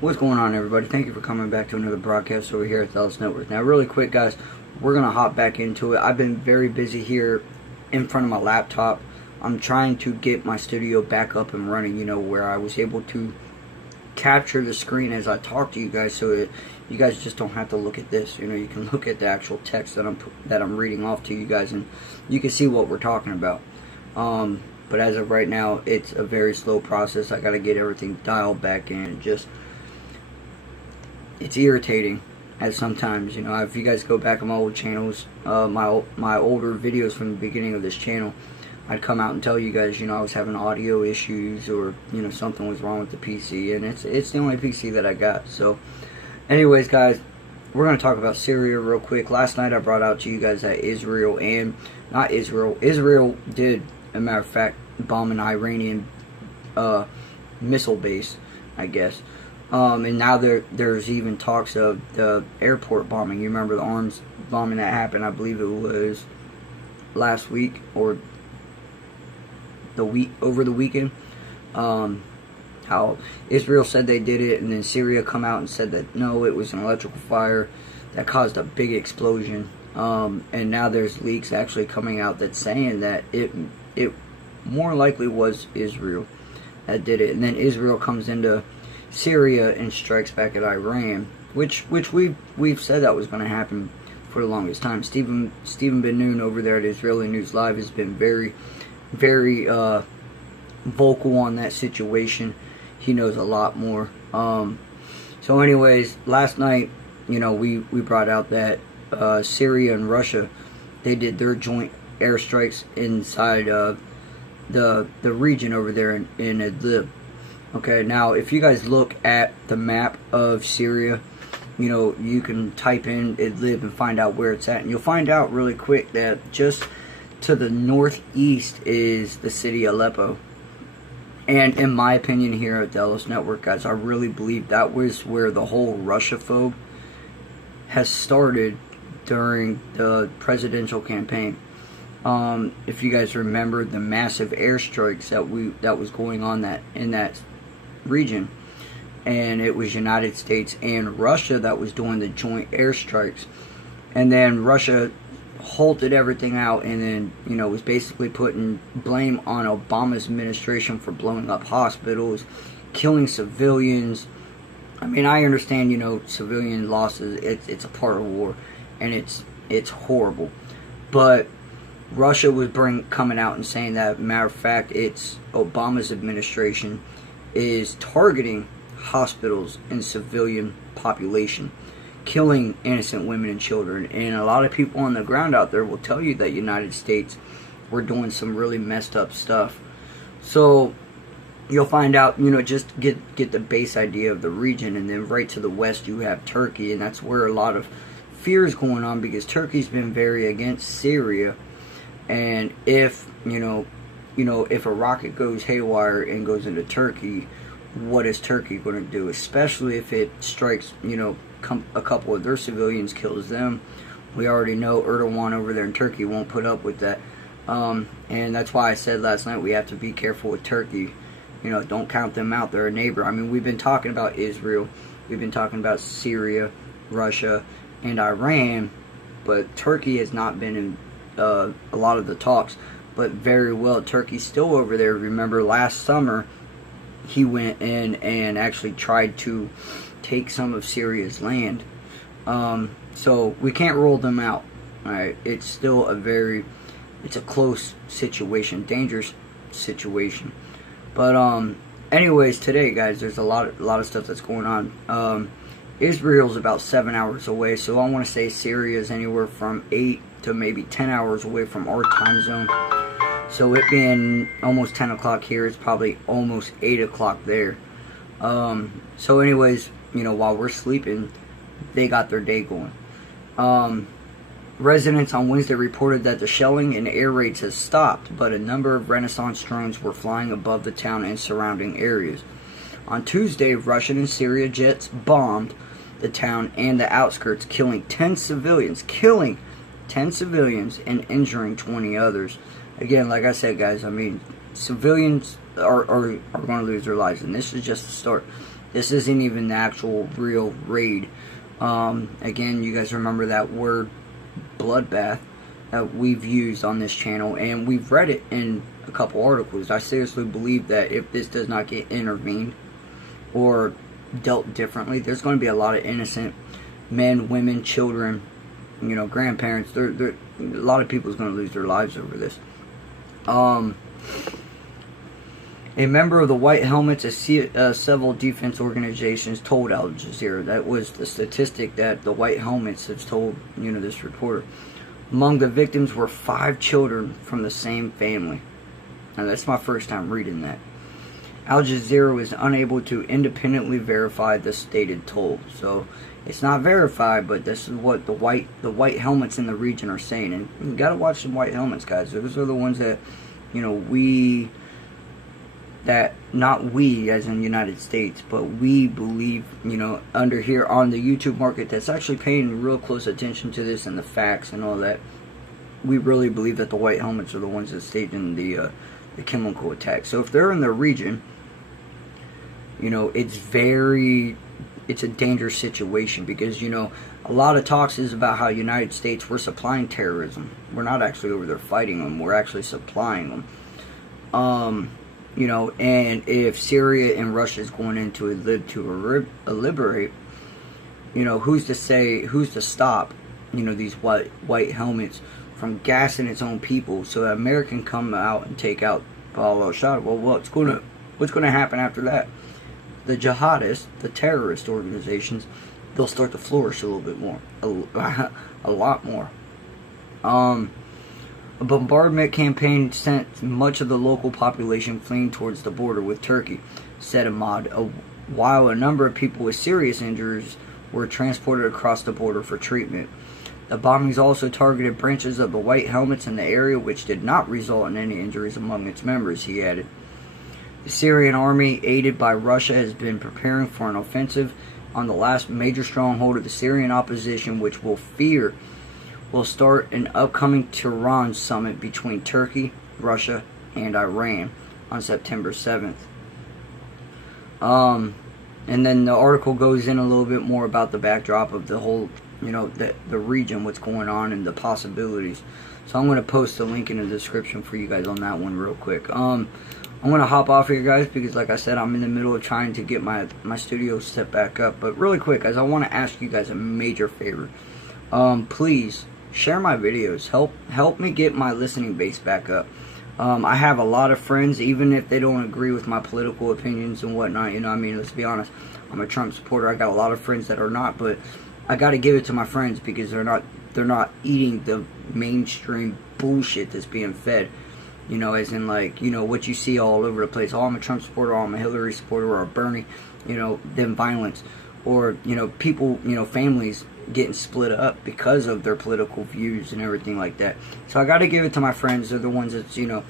What's going on, everybody? Thank you for coming back to another broadcast over here at the Dallas Network. Now, really quick, guys, we're going to hop back into it. I've been very busy here in front of my laptop. I'm trying to get my studio back up and running, where I was able to capture the screen as I talk to you guys, so that you guys just don't have to look at this. You can look at the actual text that I'm reading off to you guys, and you can see what we're talking about. But as of right now, it's a very slow process. I got to get everything dialed back in. It's irritating as sometimes, if you guys go back on my old channels, my older videos from the beginning of this channel, I'd come out and tell you guys, I was having audio issues, or, something was wrong with the PC, and it's the only PC that I got. So, anyways, guys, we're going to talk about Syria real quick. Last night I brought out to you guys that Israel did, as a matter of fact, bomb an Iranian missile base, I guess. And now there's even talks of the airport bombing. You remember the arms bombing that happened? I believe it was last week or over the weekend. How Israel said they did it, and then Syria come out and said that no, it was an electrical fire that caused a big explosion. And now there's leaks actually coming out that's saying that it more likely was Israel that did it. And then Israel comes into Syria and strikes back at Iran, which we've said that was going to happen for the longest time. Stephen Ben-Nun over there at Israeli News Live has been very, very vocal on that situation. He knows a lot more. So anyways, last night, we brought out that Syria and Russia, they did their joint airstrikes inside the region over there in Idlib. Okay, now if you guys look at the map of Syria, you can type in Idlib and find out where it's at. And you'll find out really quick that just to the northeast is the city Aleppo. And in my opinion here at Dallas Network, guys, I really believe that was where the whole Russia-phobe has started during the presidential campaign. If you guys remember the massive airstrikes that was going on in that region, and it was United States and Russia that was doing the joint airstrikes, and then Russia halted everything out, and then was basically putting blame on Obama's administration for blowing up hospitals, killing civilians. I mean, I understand, civilian losses, it's a part of war, and it's horrible, but Russia was coming out and saying that, matter of fact, it's Obama's administration is targeting hospitals and civilian population, killing innocent women and children. And a lot of people on the ground out there will tell you that United States were doing some really messed up stuff. So you'll find out, just get the base idea of the region. And then right to the west you have Turkey, and that's where a lot of fear is going on, because Turkey's been very against Syria. And if if a rocket goes haywire and goes into Turkey, what is Turkey going to do? Especially if it strikes, a couple of their civilians, kills them. We already know Erdogan over there in Turkey won't put up with that. And that's why I said last night we have to be careful with Turkey. Don't count them out. They're a neighbor. I mean, we've been talking about Israel. We've been talking about Syria, Russia, and Iran. But Turkey has not been in a lot of the talks. But very well, Turkey's still over there. Remember last summer, he went in and actually tried to take some of Syria's land. So we can't rule them out. Alright, it's still it's a close situation, dangerous situation. But anyways, today, guys, there's a lot of stuff that's going on. Israel's about 7 hours away, so I want to say Syria is anywhere from 8 to maybe 10 hours away from our time zone. So it being almost 10 o'clock here, it's probably almost 8 o'clock there. So anyways, while we're sleeping, they got their day going. Residents on Wednesday reported that the shelling and air raids has stopped, but a number of Renaissance drones were flying above the town and surrounding areas. On Tuesday, Russian and Syria jets bombed the town and the outskirts, killing 10 civilians and injuring 20 others. Again, like I said, guys, I mean, civilians are going to lose their lives, and this is just the start. This isn't even the actual real raid. Again, you guys remember that word bloodbath that we've used on this channel, and we've read it in a couple articles. I seriously believe that if this does not get intervened or dealt differently, there's going to be a lot of innocent men, women, children, you know, grandparents. A lot of people is going to lose their lives over this. A member of the White Helmets at several defense organizations told Al Jazeera. That was the statistic that the White Helmets have told, you know, this reporter. Among the victims were 5 children from the same family. Now, that's my first time reading that. Al Jazeera was unable to independently verify the stated toll. So, it's not verified, but this is what the white helmets in the region are saying. And you got to watch some White Helmets, guys. Those are the ones that, you know, not we as in the United States, but we believe, you know, under here on the YouTube market that's actually paying real close attention to this and the facts and all that. We really believe that the White Helmets are the ones that staged in the chemical attack. So if they're in the region, you know, it's a dangerous situation, because, you know, a lot of talks is about how United States, we're supplying terrorism. We're not actually over there fighting them. We're actually supplying them. You know, and if Syria and Russia is going into liberate, you know, who's to stop, you know, these white helmets from gassing its own people, so that America can come out and take out al-Assad? Well, what's going to happen after that? The jihadists, the terrorist organizations, they'll start to flourish a little bit more, a lot more. A bombardment campaign sent much of the local population fleeing towards the border with Turkey, said Ahmad, while a number of people with serious injuries were transported across the border for treatment. The bombings also targeted branches of the White Helmets in the area, which did not result in any injuries among its members, he added. The Syrian army, aided by Russia, has been preparing for an offensive on the last major stronghold of the Syrian opposition, which will start an upcoming Tehran summit between Turkey, Russia, and Iran on September 7th. And then the article goes in a little bit more about the backdrop of the whole, you know, the region, what's going on, and the possibilities. So I'm going to post a link in the description for you guys on that one real quick. I'm going to hop off here, guys, because like I said, I'm in the middle of trying to get my studio set back up. But really quick, guys, I want to ask you guys a major favor. Please share my videos. Help me get my listening base back up. I have a lot of friends, even if they don't agree with my political opinions and whatnot. You know, I mean, let's be honest. I'm a Trump supporter. I got a lot of friends that are not, but I got to give it to my friends, because they're not eating the mainstream bullshit that's being fed. You know, as in, like, you know, what you see all over the place. Oh, I'm a Trump supporter, oh, I'm a Hillary supporter, or a Bernie, you know, them violence. Or, you know, people, you know, families getting split up because of their political views and everything like that. So I got to give it to my friends. They're the ones that's, you know,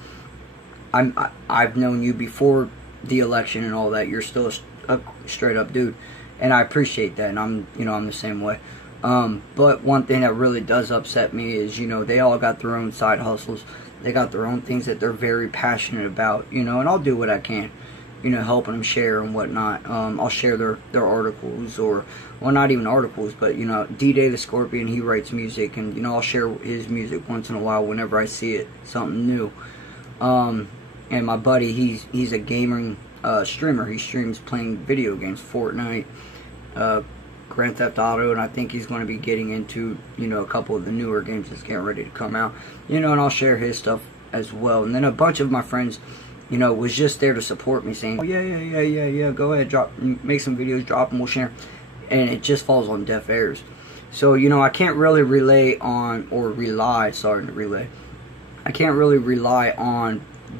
I've known you before the election and all that. You're still a straight up dude, and I appreciate that, and I'm the same way. But one thing that really does upset me is, you know, they all got their own side hustles. They got their own things that they're very passionate about, you know, and I'll do what I can, you know, helping them share and whatnot. I'll share their articles, or, well, not even articles, but, you know, D-Day the Scorpion, he writes music, and, you know, I'll share his music once in a while whenever I see it, something new. And my buddy, he's a gaming streamer. He streams playing video games, Fortnite, Grand Theft Auto, and I think he's going to be getting into, you know, a couple of the newer games that's getting ready to come out, you know, and I'll share his stuff as well. And then a bunch of my friends, you know, was just there to support me, saying, oh, yeah, go ahead, make some videos, drop them, we'll share. And it just falls on deaf ears. So, you know, I can't really rely on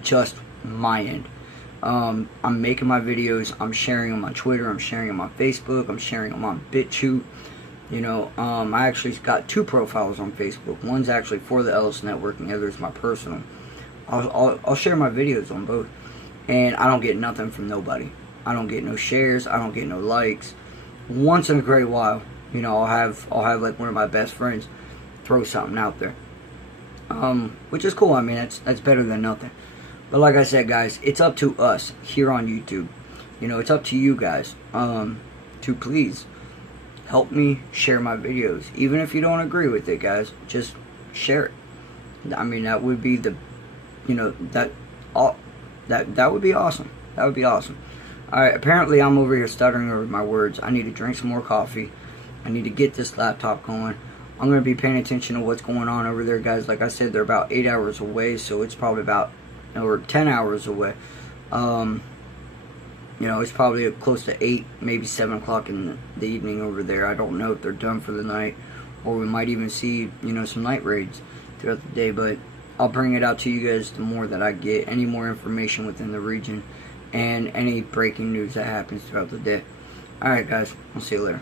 just my end. I'm making my videos, I'm sharing them on Twitter, I'm sharing them on Facebook, I'm sharing them on BitChute. You know, I actually got 2 profiles on Facebook. One's actually for the Ellis Network, and the other is my personal. I'll share my videos on both, and I don't get nothing from nobody. I don't get no shares, I don't get no likes. Once in a great while, you know, I'll have like one of my best friends throw something out there, which is cool. I mean, that's better than nothing. But like I said, guys, it's up to us here on YouTube. you know, it's up to you guys to please help me share my videos. Even if you don't agree with it, guys, just share it. I mean, that would be the, you know, that would be awesome. That would be awesome. Alright, apparently I'm over here stuttering over my words. I need to drink some more coffee. I need to get this laptop going. I'm going to be paying attention to what's going on over there, guys. Like I said, they're about 8 hours away, so it's probably about, or 10 hours away. You know, it's probably close to 8, maybe 7 o'clock in the evening over there. I don't know if they're done for the night, or we might even see, you know, some night raids throughout the day, but I'll bring it out to you guys the more that I get, any more information within the region, and any breaking news that happens throughout the day. Alright, guys, I'll see you later.